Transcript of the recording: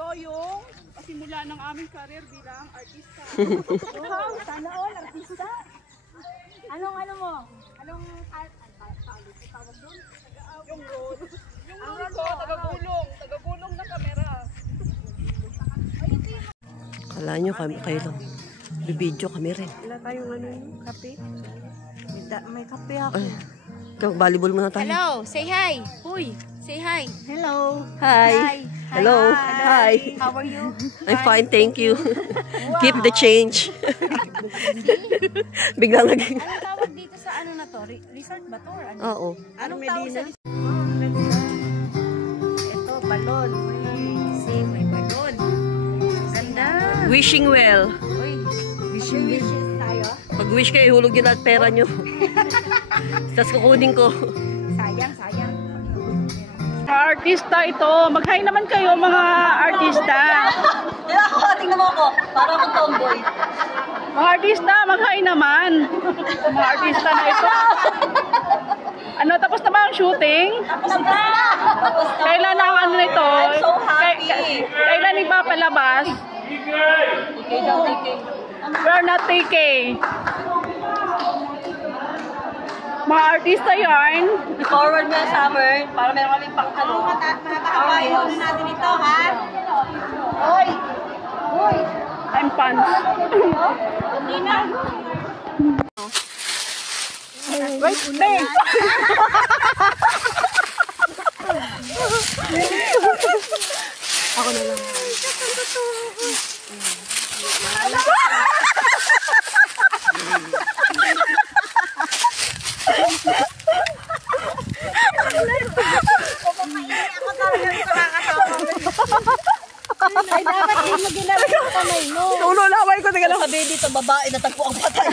Ito yung pasimula ng aming career bilang artista. Wow, sana all artista. Anong ano mo? Anong tawag doon? Yung role. Yung role ko, tagagulong na kamera. Kala nyo kayo lang. Bibidyo kami rin. Wala tayong ano, kape. May kape ako. Ay, volleyball muna tayo. Hello, say hi. Huy, say hi. Hello. Hi. Hello. Hi. How are you? I'm fine, thank you. Keep the change. Biglang naging... Anong tawag dito sa ano na to? Resort ba to or ano? Oo. Anong tawag sa resort? Ito, balon. May balon. Ganda. Wishing well. Uy, Wishes tayo. Pag-wish kayo, hulog yun lahat pera nyo. Tapos kukunin ko. Sayang. Artista ito. Mag-hi naman kayo mga artista. Tingnan mo ako. Para akong tomboy. Mga artista, mag-hi naman. Mga artista na ito. Ano, tapos na ba ang shooting? Tapos na! Kailan ang ano nito? I'm so happy. Kailan ipapalabas? TK daw, TK. We're not TK. Mga artista yarn. Forward mo yung summer para meron kami pang ano. Mahaba-habain natin ito, ha? Hoy! I'm pants. Wait, stay! Ako na lang. Ay, dapat din magilala yung kamay mo. Tulolaway ko, tingnan lang. Sabi dito, babae, natagpo ang patay.